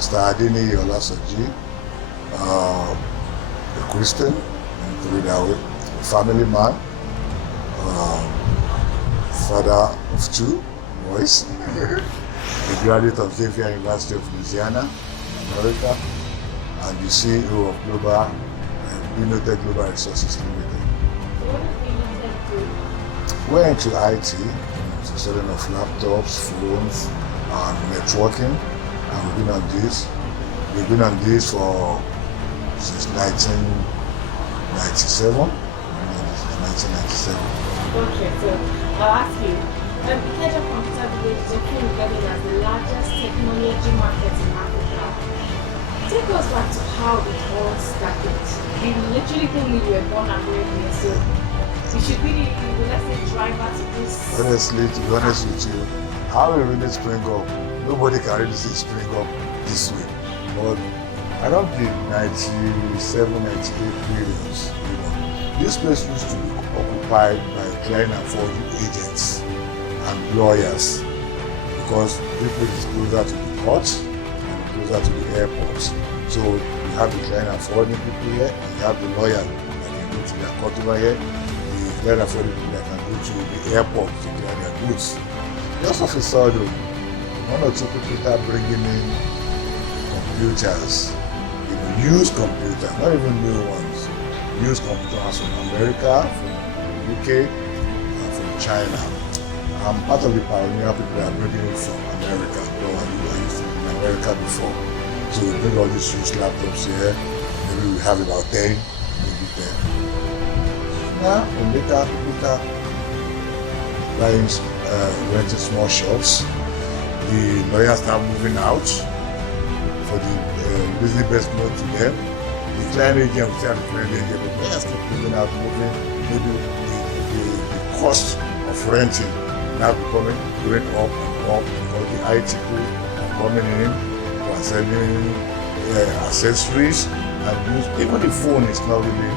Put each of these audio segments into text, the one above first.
Mr. Adeniyi Olasoji, a Christian, and put it that way, a family man, father of 2 boys, a graduate of Xavier University of Louisiana, America, and the CEO of Global, United Global Resources Limited. We're into IT, selling of laptops, phones, and networking, and we've been on this. We've been on this since 1997. Okay, so I'll ask you. Ikeja Computer Village is often regarded as the largest technology market in Africa. Take us back to how it all started. You literally told me you were born and bred here, so you should be the, let's say, driver to this. Honestly, to be honest with you, how we really spring up, nobody can really say spring up this way. But around the 97, 98 periods, this place used to be occupied by client and foreign agents and lawyers, because this place is closer to the courts and closer to the airports. So you have the client and foreign people here, and you have the lawyer that can go to their court over here, the client and foreign people that can go to the airport to clear their goods. Just of a sudden, 1 or 2 people start bringing in computers, used computers, not even new ones, used computers from America, from UK, and from China. I'm part of the pioneer people that are bringing it from America. I used to be in America before. So we bring all these used laptops here. Maybe we have about 10, maybe 10. Now, later, buying, renting small shops. The lawyers start moving out for the business best known to them. The client agent will start the client agent, but lawyers keep moving out, maybe the cost of renting now going up and up, because the IT people are coming in, who are selling accessories, and even the phone is not really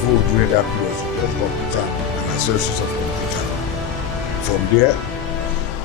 full during that period, just computer and accessories of computer. From there,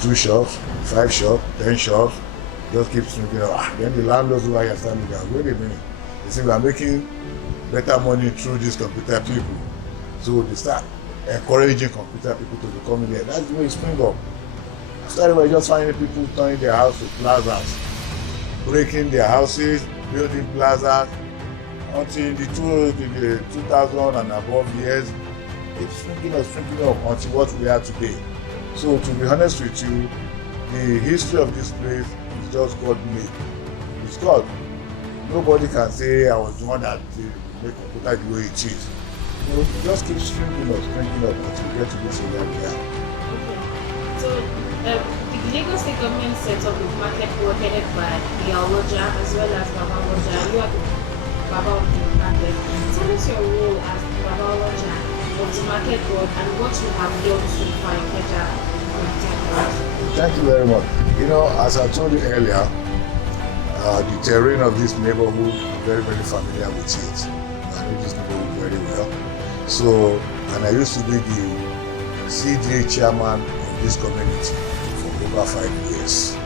2 shops, 5 shops, 10 shops, just keep thinking, then the landlords who are here start looking, wait a minute, they say we are making better money through these computer people. So they start encouraging computer people to become in there. That's the way it sprang up. After we're just finding people turning their house to plazas, breaking their houses, building plazas, until the 2000 and above years, it's shrinking up until what we are today. So to be honest with you, the history of this place is just God made. It's God. Nobody can say I was the one that made computer the way it is. It just keeps shrinking up until we get to this area we are. Okay. So the Lagos State government set up a market board headed by the Oja as well as Baba Oja. You are the Baba of the market. Tell us your role as the Baba Oja of the market board and what you have done so far in Ikeja. Thank you very much. As I told you earlier, the terrain of this neighborhood, I'm very, very familiar with it. I know this neighborhood very well. So, and I used to be the CDA chairman of this community for over 5 years.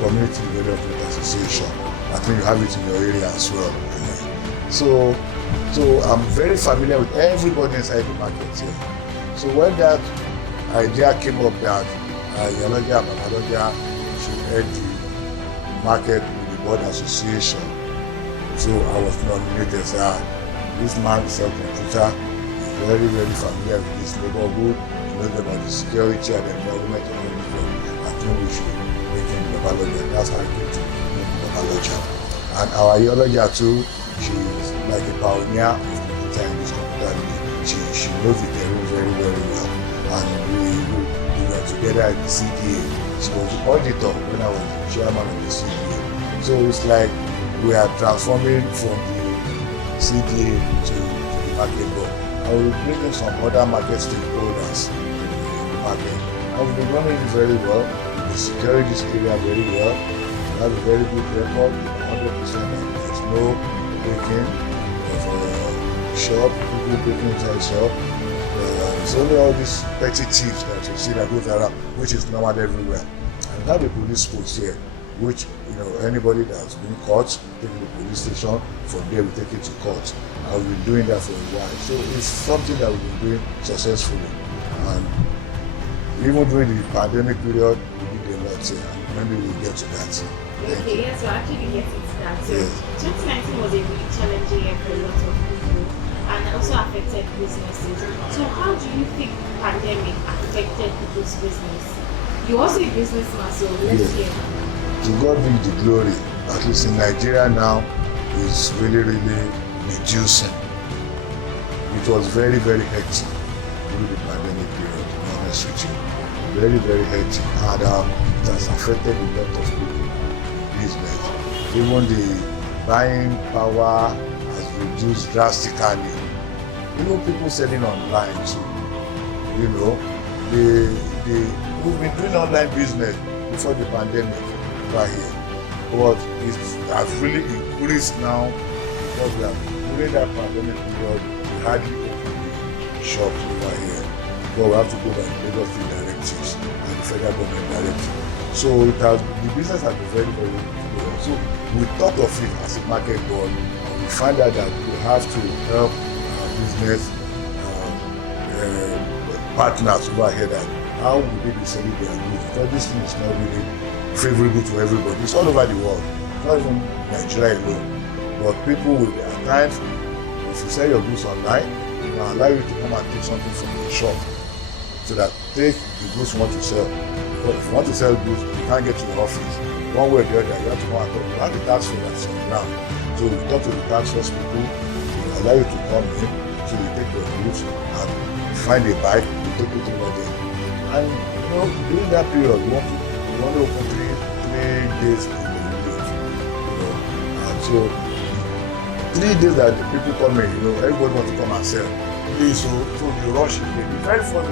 Community Development Association. I think you have it in your area as well. So I'm very familiar with everybody inside the market here. So when that idea came up that Yaloja Babaloja should head the market with the board association, so I was nominated. This man sells computer, is very, very familiar with this neighborhood, he knows about the security and the environment and everything. I think we should make him Babaloja. That's how I came to Babaloja. And our Yaloja too, she's like a pioneer of computer in this computer. She knows the terrain very, very well. And we were together at the CDA. She was the auditor when I was the chairman of the CDA. So it's like we are transforming from the CDA to the market board. And we'll bring in some other market stakeholders in the market. And we've been running it very well. We secure this area very well. We have a very good record, 100%, and there's no breaking of shop, people breaking inside shop. It's only all these petty thieves that you see that goes around, which is normal everywhere. And have a police post here, which anybody that's been caught, take to the police station. From there, we take it to court. And we've been doing that for a while, so it's something that we've been doing successfully. And even during the pandemic period, we did a lot here. Maybe we'll get to that. Okay, yes, so actually get into that. So Yes. 2019 was a really challenging year for a lot of people and also affected businesses. So how do you think the pandemic affected people's business? You're also a businessman, so let's hear. To God be the glory. At least in Nigeria now, it's really reducing. It was very hectic during the pandemic period, to be honest with you. Very hectic. And it has affected a lot of people business. Even the buying power has reduced drastically. Even people selling online too. We've been doing online business before the pandemic over here, but it has really increased now because during that pandemic period we hardly opened the shops over here. But we have to go by the Lagos State directives and the federal government directive. So the business has been very good. So we thought of it as a market board. We find out that we have to help our business partners over here that how will they be selling their goods, because this thing is not really favorable to everybody. It's all over the world, not even Nigeria alone. But people will, at times, if you sell your goods online, it will allow you to come and take something from your shop, so that take the goods you want to sell. But if you want to sell goods, you can't get to the office. One way or the other, you have to go and talk. You have the tax force that's on the ground. So we talk to the tax force people, they will allow you to come in, so you take your goods and find a bike, you take it over there. And during that period, we want to open three days in the week. And so 3 days that the people come in, everybody wants to come and sell. So the rush is maybe very funny,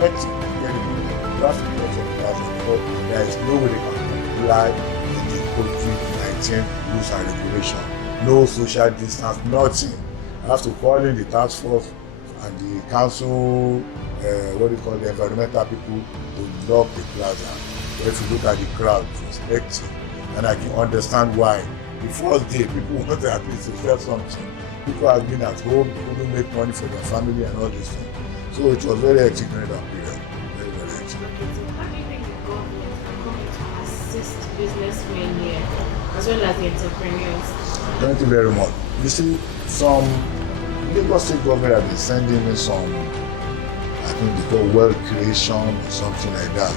hectic. You have to do lots of classes because there is no way they can comply with the COVID-19 rules and regulation. No social distance, nothing. I have to call in the task force and the council, the environmental people to lock the plaza. But if you look at the crowd, it was hectic. And I can understand why. The first day, people wanted at least to sell something. People have been at home, couldn't make money for their family and all these things. So it was very hectic during that period. Very hectic. Okay, so how do you think the government can come in to assist businessmen here, as well as the entrepreneurs? Thank you very much. You see, some Lagos State government have been sending me some, I think they call wealth creation or something like that.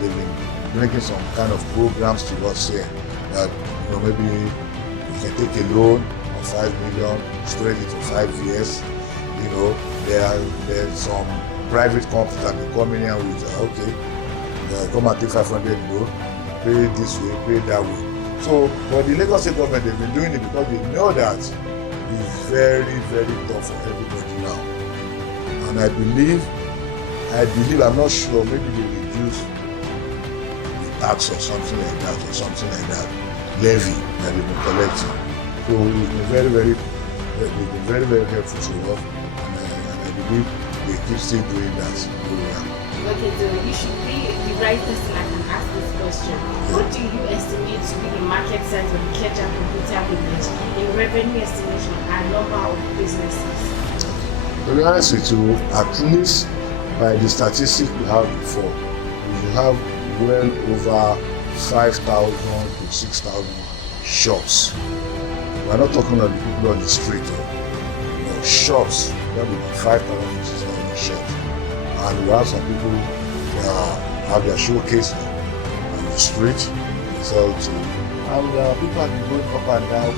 They've been bringing some kind of programs to us here that maybe you can take a loan of 5 million, spread it to 5 years. There's some private companies that will come in here with come and take 500 loan, pay it this way, pay it that way. So, but the Lagos State government, they've been doing it because they know that it's very tough for everybody now. And I believe, I'm not sure, maybe they reduce the tax or something like that, levy that they've been collecting. So it's been very helpful to us, and I believe they keep still doing that. Okay, so you should be the right person that can ask this question. What do you estimate to be the market size of Ikeja Computer Village in revenue estimation and number of businesses? To be honest with you, at least by the statistics we have before, we have well over 5,000 to 6,000 shops. We're not talking about the people on the street. Shops, that will be 5,000 to 6,000 shops. And we have some people have their showcase on the street, sell to. And people have been going up and down,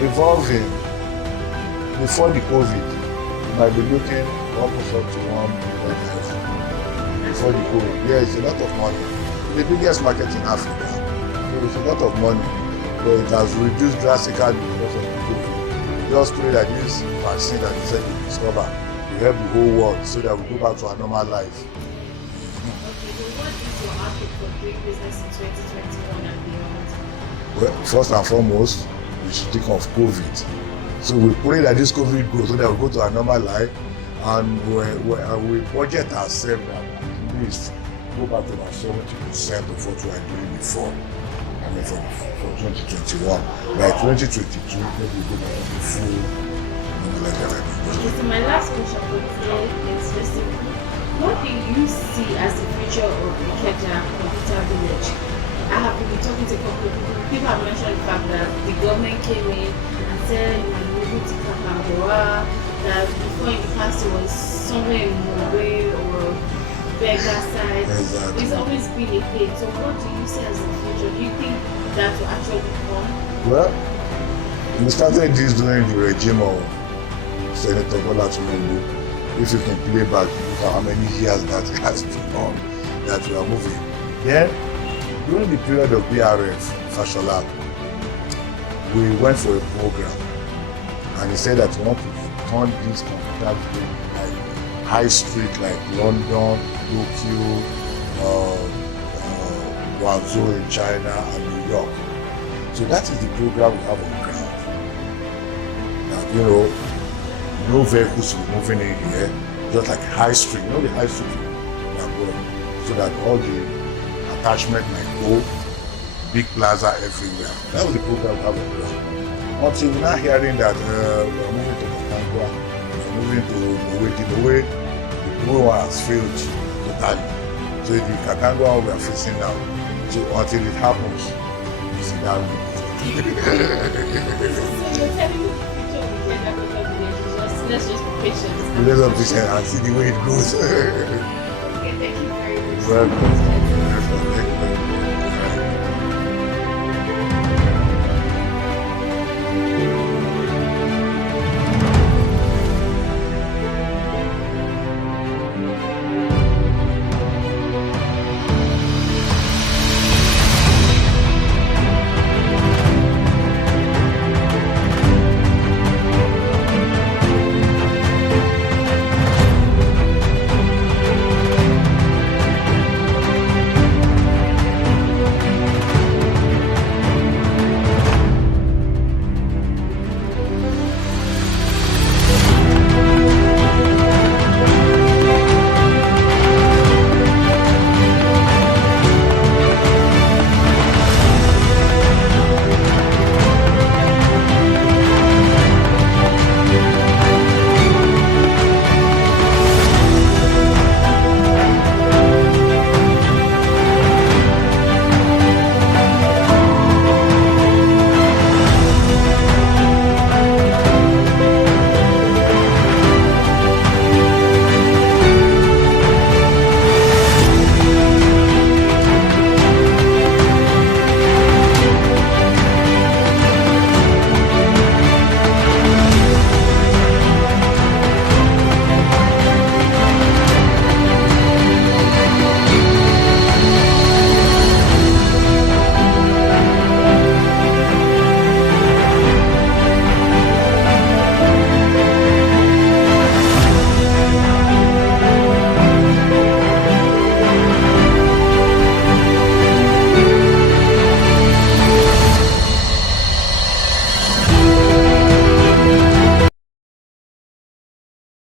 revolving. Before the COVID, you might be looking almost up to 1 million. Before the COVID, it's a lot of money. The biggest market in Africa. So it's a lot of money, but it has reduced drastically because of the COVID. Just pray that this vaccine that they said we discover will help the whole world so that we go back to our normal life. Okay, so what is your outlook for doing business in 2021 and beyond? Well, first and foremost, we should think of COVID. So we pray that this COVID goes so that we go to our normal life, and we budget ourselves that at least go back to about 70% of what we are doing before. I mean, for 2021. By 2022, maybe we go back to the full level. Okay, so my last question for today is just simple. What do you see as the future of Ikeja Computer Village? I have been talking to a couple of people. People have mentioned the fact that the government came in and said we are moving to Kakamboa, that before in the past it was somewhere in Mumbai or Beggar side. Exactly. It's always been a thing. So what do you see as the future? Do you think that will actually come? Well, we started this during the regime of Senator Bola Tinubu. If you can play back, look at how many years that has been on that we are moving. Then, during the period of BRF, Fashola, we went for a program and he said that we want to turn this computer like high street like London, Tokyo, Guangzhou in China and New York. So that is the program we have on ground. That, you know, no vehicles will be moving in here, just like high street, you know the high street we are going, so that all the attachment might go, big plaza everywhere. That was the program we have on ground. Until we're now hearing that we're moving to Katangwa, we're moving to the way the one has failed totally. So the Katangwa we are facing now. So until it happens, you see that. So you're telling me the future of Ikeja Computer Village is just, let's just be patient. Let's be patient and see the way it goes. Okay, thank you very much. Welcome.